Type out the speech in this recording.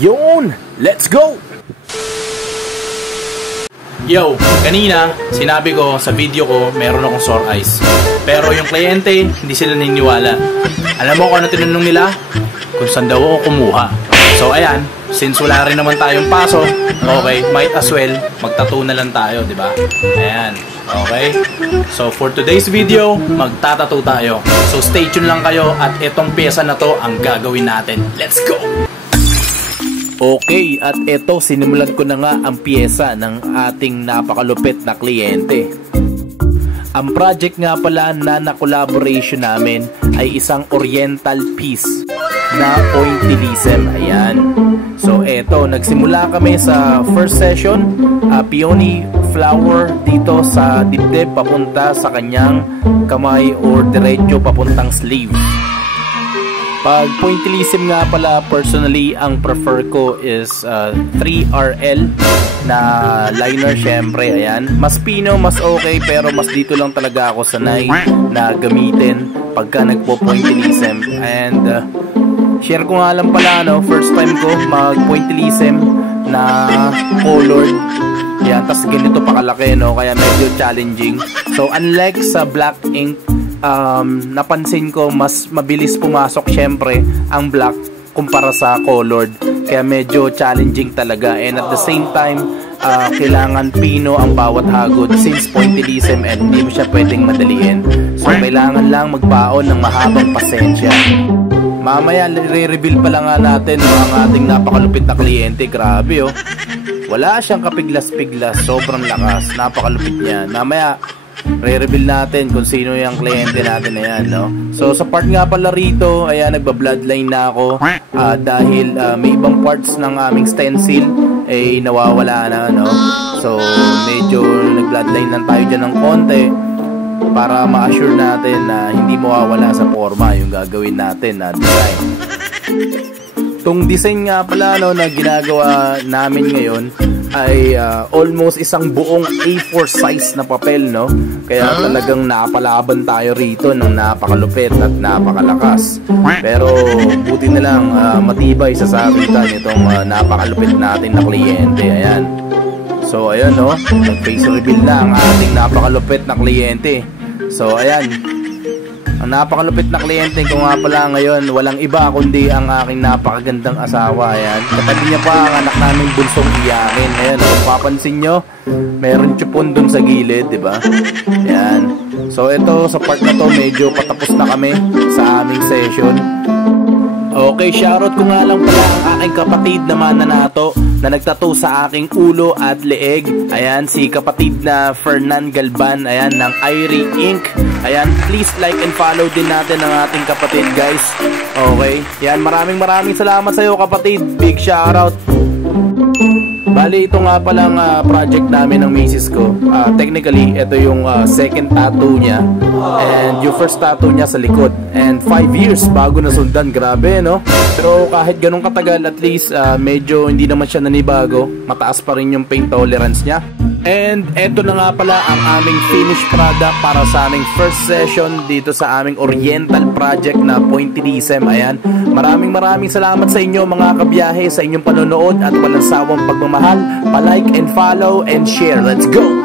Yun! Let's go! Yo, kanina sinabi ko sa video ko meron akong sore eyes. Pero yung kliyente, hindi sila naniniwala. Alam mo kung ano tinanong nila? Kung saan daw ako kumuha. So ayan, since wala rin naman tayong paso, okay, might as well magtattoo na lang tayo, di ba? Ayan, okay? So for today's video, magtatattoo tayo. So stay tuned lang kayo at itong pyesa na to ang gagawin natin. Let's go! Okay, at eto sinimulan ko na nga ang pyesa ng ating napakalupit na kliyente. Ang project nga pala na collaboration namin ay isang oriental piece na pointillism. Ayan. So eto, nagsimula kami sa first session, peony flower dito sa dibdib papunta sa kanyang kamay or diretso papuntang sleeve. Pag pointillism nga pala, personally, ang prefer ko is 3RL na liner syempre. Ayan. Mas pino, mas okay, pero mas dito lang talaga ako sanay na gamitin pagka nagpo-pointillism. And share ko nga lang pala, no, first time ko mag-pointillism na colored. Yan, tas ganito pa kalaki, no, kaya medyo challenging. So unlike sa black ink, napansin ko mas mabilis pumasok syempre ang black kumpara sa colored, kaya medyo challenging talaga. And at the same time, kailangan pino ang bawat hagod since pointillism and hindi mo siya pwedeng madaliin. So kailangan lang magbaon ng mahabang pasensya. Mamaya re-reveal pa lang nga natin, no, ang ating napakalupit na kliyente. Grabe, oh, wala siyang kapiglas-piglas, sobrang lakas, napakalupit niya. Mamaya re-reveal natin kung sino yung kliyente natin na yan, no? So sa part nga pala rito, ayan, nagba-bloodline na ako dahil may ibang parts ng aming stencil ay nawawala na, no? So medyo nag-bloodline lang tayo dyan ng konti para ma-assure natin na hindi mawawala sa forma yung gagawin natin na design. Itong design nga pala, no, na ginagawa namin ngayon ay almost isang buong A4 size na papel, no? Kaya talagang napalaban tayo rito ng napakalupit at napakalakas. Pero buti na lang matibay sa sabitan itong napakalupit natin na kliyente. Ayan. So ayan, no, nag-face reveal na ang ating napakalupit na kliyente. So ayan, ang napakalupit na kliyente ko nga pala ngayon, walang iba kundi ang aking napakagandang asawa. Ayan, katabi niya pa ang anak namin bunsong iyakin. Ayan, kung papansin nyo, meron chupon dun sa gilid, diba? Ayan. So ito, sa part na to, medyo patapos na kami sa aming session. Okay, shoutout ko nga lang pala ang aking kapatid na mananato na nagtattoo sa aking ulo at leeg. Ayan, si kapatid na Fernan Galban, ayan, ng Irie Ink. Ayan, please like and follow din natin ang ating kapatid, guys. Okay, yan, maraming salamat sa iyo, kapatid. Big shoutout. Bali, ito nga palang project namin ng misis ko. Technically, ito yung second tattoo niya. And yung first tattoo niya sa likod. And 5 years bago nasundan. Grabe, no? Pero kahit ganun katagal, at least medyo hindi naman siya nanibago. Mataas pa rin yung pain tolerance niya. And eto na nga pala ang aming finished product para sa aming first session dito sa aming oriental project na pointillism. Ayan, maraming salamat sa inyo mga kabiyahe, sa inyong panonood at walang sawang pagmamahal. Pa-like and follow and share. Let's go!